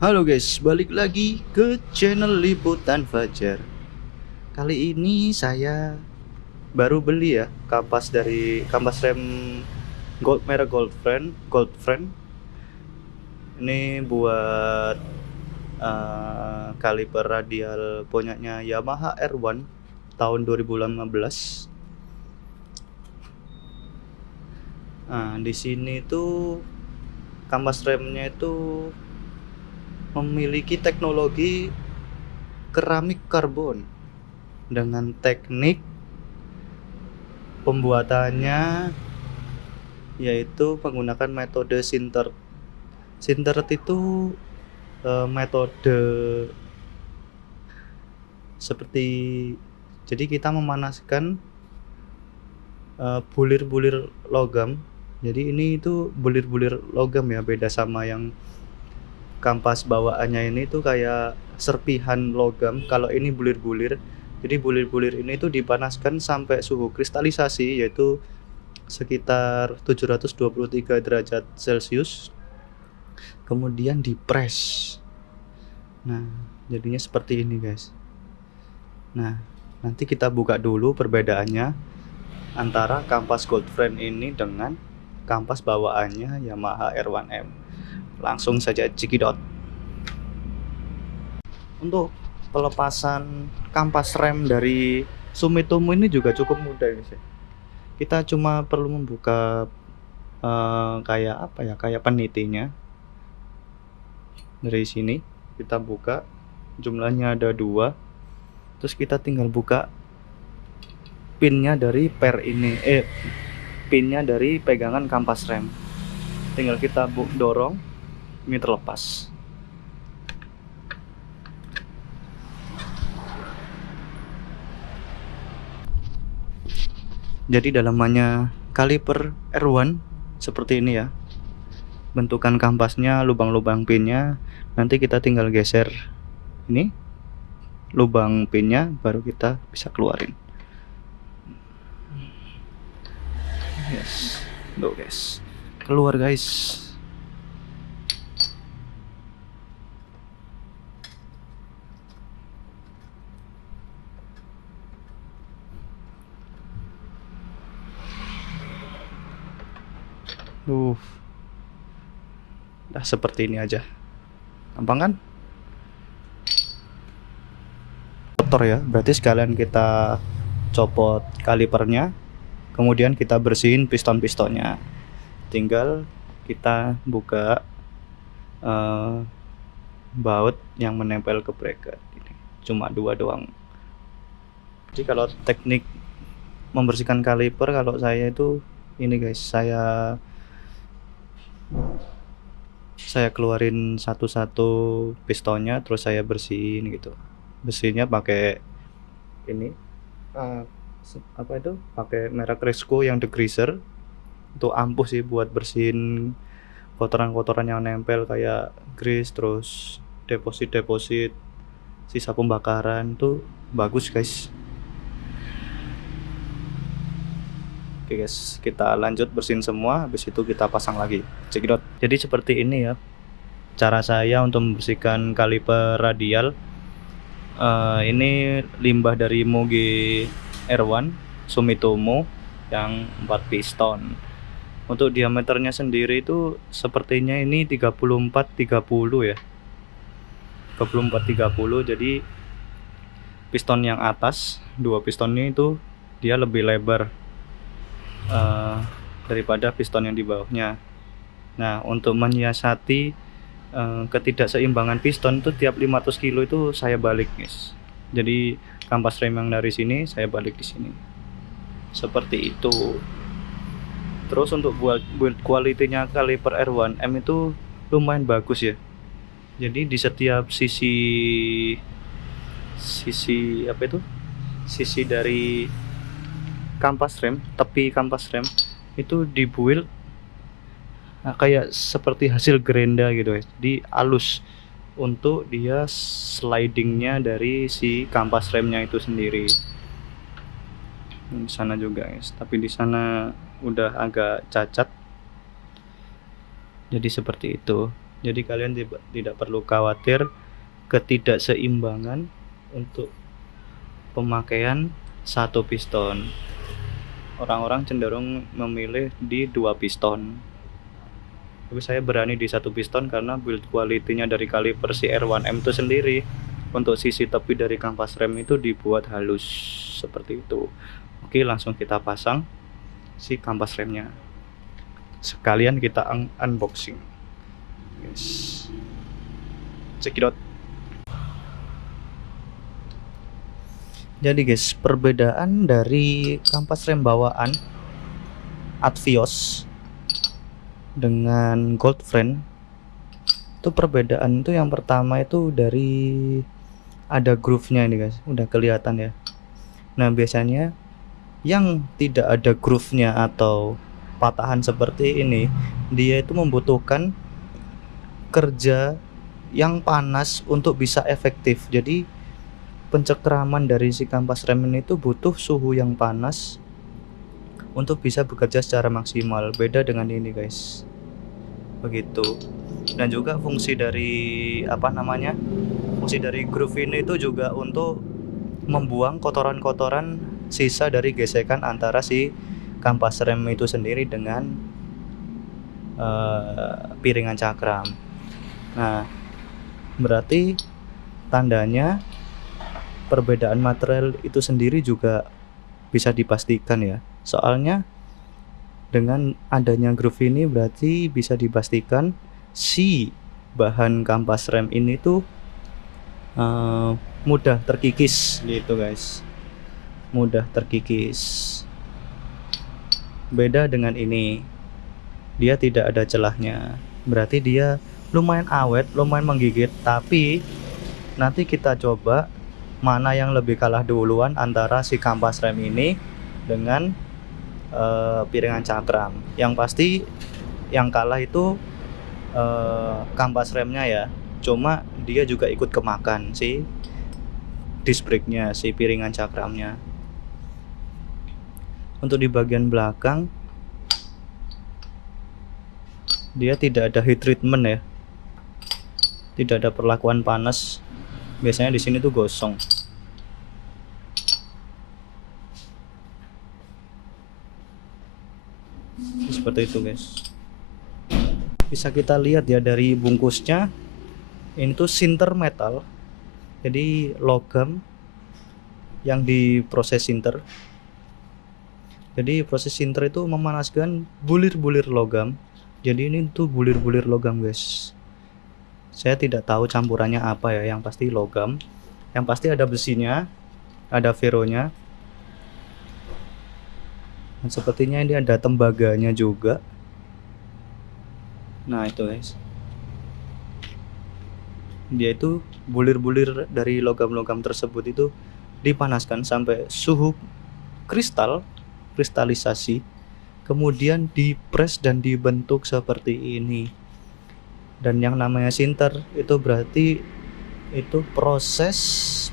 Halo guys, balik lagi ke channel Liputan Fajar. Kali ini saya baru beli ya kampas rem merek Goldfriend. Ini buat kaliper radial punyanya Yamaha R1 tahun 2015. Nah, di sini tuh kampas remnya itu memiliki teknologi keramik karbon dengan teknik pembuatannya yaitu menggunakan metode sintert. Sintert itu metode seperti, jadi kita memanaskan bulir-bulir logam. Jadi ini itu bulir-bulir logam ya, beda sama yang kampas bawaannya ini tuh kayak serpihan logam. Kalau ini bulir-bulir. Jadi bulir-bulir ini tuh dipanaskan sampai suhu kristalisasi yaitu sekitar 723 derajat Celcius. Kemudian dipres. Nah, jadinya seperti ini, guys. Nah, nanti kita buka dulu perbedaannya antara kampas Goldfriend ini dengan kampas bawaannya Yamaha R1M. Langsung saja cekidot. Untuk pelepasan kampas rem dari Sumitomo ini juga cukup mudah, guys. Kita cuma perlu membuka kayak apa ya, kayak penitinya. Dari sini kita buka, jumlahnya ada 2. Terus kita tinggal buka pinnya dari pinnya dari pegangan kampas rem. Tinggal kita dorong, ini terlepas. Jadi dalamannya kaliper R1 seperti ini ya. Bentukan kampasnya, lubang-lubang pinnya. Nanti kita tinggal geser ini lubang pinnya, baru kita bisa keluarin. Yes, tuh guys, keluar guys. Udah seperti ini aja, gampang kan? Kotor ya, berarti sekalian kita copot kalipernya, kemudian kita bersihin piston-pistonnya. Tinggal kita buka baut yang menempel ke bracket ini. Cuma 2 doang. Jadi kalau teknik membersihkan kaliper, kalau saya itu ini guys, saya keluarin satu-satu pistonnya, terus saya bersihin gitu. Bersihnya pakai ini apa itu, pakai merek Resco yang degreaser. Itu ampuh sih buat bersihin kotoran-kotoran yang nempel kayak grease, terus deposit sisa pembakaran tuh bagus guys. Oke guys, kita lanjut bersihin semua, habis itu kita pasang lagi. Cekidot. Jadi seperti ini ya cara saya untuk membersihkan kaliper radial. Ini limbah dari Muge R1 Sumitomo yang 4 piston. Untuk diameternya sendiri itu sepertinya ini 34-30 ya. 34-30. Jadi piston yang atas, 2 piston ini itu dia lebih lebar daripada piston yang di bawahnya. Nah, untuk menyiasati ketidakseimbangan piston itu tiap 500 kilo itu saya balik, guys. Jadi kampas rem yang dari sini saya balik di sini. Seperti itu. Terus untuk build quality-nya kaliper R1M itu lumayan bagus ya. Jadi di setiap sisi apa itu? Sisi dari kampas rem, tepi kampas rem itu dibuild kayak seperti hasil gerenda gitu guys. Di halus untuk dia slidingnya dari si kampas remnya itu sendiri. Di sana juga guys, tapi di sana udah agak cacat. Jadi seperti itu. Jadi kalian tidak perlu khawatir ketidakseimbangan untuk pemakaian satu piston. Orang-orang cenderung memilih di 2 piston. Tapi saya berani di 1 piston karena build quality-nya dari kaliper CR1M itu sendiri. Untuk sisi tepi dari kampas rem itu dibuat halus seperti itu. Oke, langsung kita pasang si kampas remnya. Sekalian kita unboxing. Yes. Cekidot. Jadi guys, perbedaan dari kampas rem bawaan Advios dengan Goldfriend itu, perbedaan itu yang pertama itu dari ada groove-nya ini guys, udah kelihatan ya. Nah, biasanya yang tidak ada groove-nya atau patahan seperti ini, dia itu membutuhkan kerja yang panas untuk bisa efektif. Jadi pencekraman dari si kampas rem ini itu butuh suhu yang panas untuk bisa bekerja secara maksimal. Beda dengan ini guys, begitu. Dan juga fungsi dari fungsi dari groove ini itu juga untuk membuang kotoran-kotoran sisa dari gesekan antara si kampas rem itu sendiri dengan piringan cakram. Nah, berarti tandanya perbedaan material itu sendiri juga bisa dipastikan ya. Soalnya dengan adanya groove ini berarti bisa dipastikan si bahan kampas rem ini tuh mudah terkikis gitu guys, mudah terkikis. Beda dengan ini, dia tidak ada celahnya, berarti dia lumayan awet, lumayan menggigit. Tapi nanti kita coba mana yang lebih kalah duluan antara si kampas rem ini dengan piringan cakram. Yang pasti yang kalah itu kampas remnya ya, cuma dia juga ikut kemakan si disc brake-nya, si piringan cakramnya. Untuk di bagian belakang dia tidak ada heat treatment ya, tidak ada perlakuan panas. Biasanya di sini tuh gosong. Seperti itu guys. Bisa kita lihat ya dari bungkusnya, ini tuh sinter metal. Jadi logam yang diproses sinter. Jadi proses sinter itu memanaskan bulir-bulir logam. Jadi ini tuh bulir-bulir logam guys. Saya tidak tahu campurannya apa ya, yang pasti logam. Yang pasti ada besinya, ada ferronya. Dan sepertinya ini ada tembaganya juga. Nah itu guys, dia itu bulir-bulir dari logam-logam tersebut itu dipanaskan sampai suhu kristalisasi, kemudian dipres dan dibentuk seperti ini. Dan yang namanya sinter itu berarti itu proses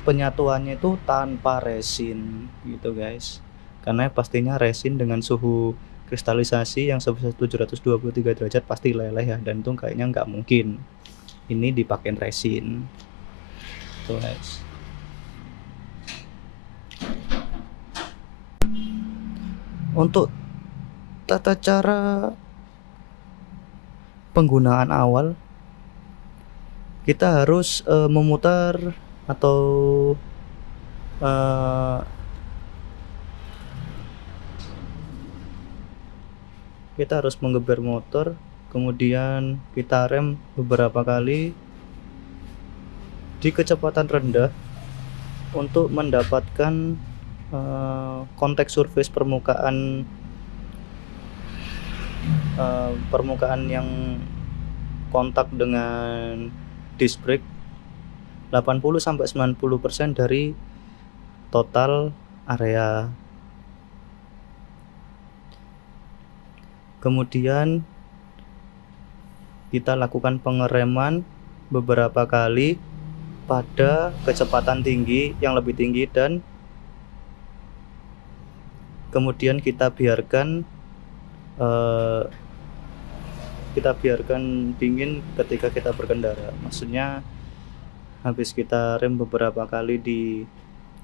penyatuannya itu tanpa resin gitu guys. Karena pastinya resin dengan suhu kristalisasi yang sebesar 723 derajat pasti leleh ya, dan itu kayaknya nggak mungkin ini dipakai resin tuh guys. Untuk tata cara penggunaan awal, kita harus memutar atau kita harus menggeber motor, kemudian kita rem beberapa kali di kecepatan rendah untuk mendapatkan konteks surface permukaan yang kontak dengan disc brake 80-90% dari total area. Kemudian kita lakukan pengereman beberapa kali pada kecepatan tinggi, yang lebih tinggi, dan kemudian kita biarkan kita biarkan dingin ketika kita berkendara. Maksudnya habis kita rem beberapa kali di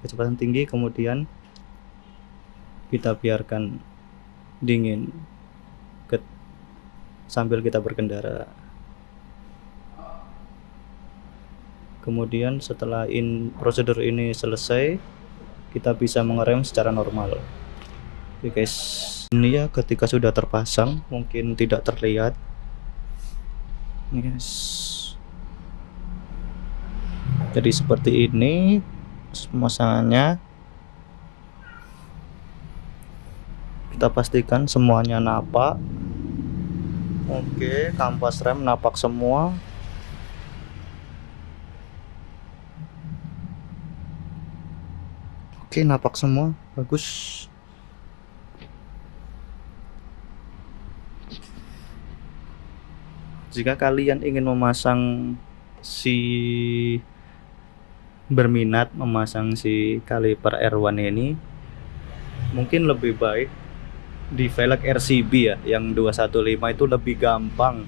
kecepatan tinggi, kemudian kita biarkan dingin sambil kita berkendara. Kemudian setelah prosedur ini selesai, kita bisa mengerem secara normal. Oke guys, ini ya ketika sudah terpasang, mungkin tidak terlihat. Yes. Jadi seperti ini pemasangannya. Kita pastikan semuanya napak. Oke, kampas rem napak semua. Oke, napak semua, bagus. Jika kalian ingin berminat memasang si kaliper R1 ini, mungkin lebih baik di velg RCB ya, yang 215 itu lebih gampang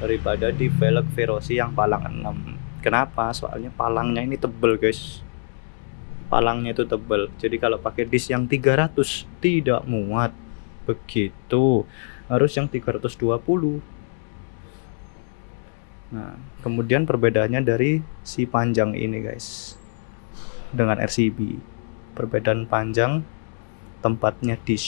daripada di velg Veloci yang palang 6. Kenapa? Soalnya palangnya ini tebel guys, palangnya itu tebel. Jadi kalau pakai disk yang 300 tidak muat, begitu, harus yang 320. Nah, kemudian perbedaannya dari si panjang ini guys dengan RCB, perbedaan panjang, tempatnya disk,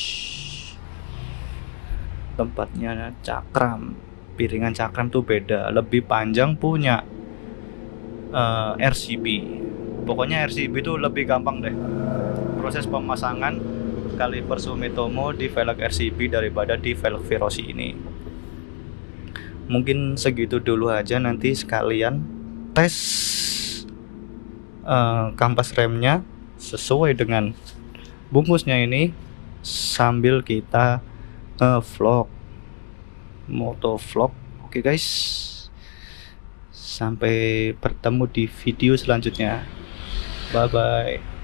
tempatnya cakram, piringan cakram tuh beda, lebih panjang punya RCB. Pokoknya RCB itu lebih gampang deh proses pemasangan kaliper Sumitomo di velg RCB daripada di velg Veloci ini. Mungkin segitu dulu aja, nanti sekalian tes kampas remnya sesuai dengan bungkusnya ini sambil kita vlog, motovlog. Oke guys, sampai bertemu di video selanjutnya. Bye bye.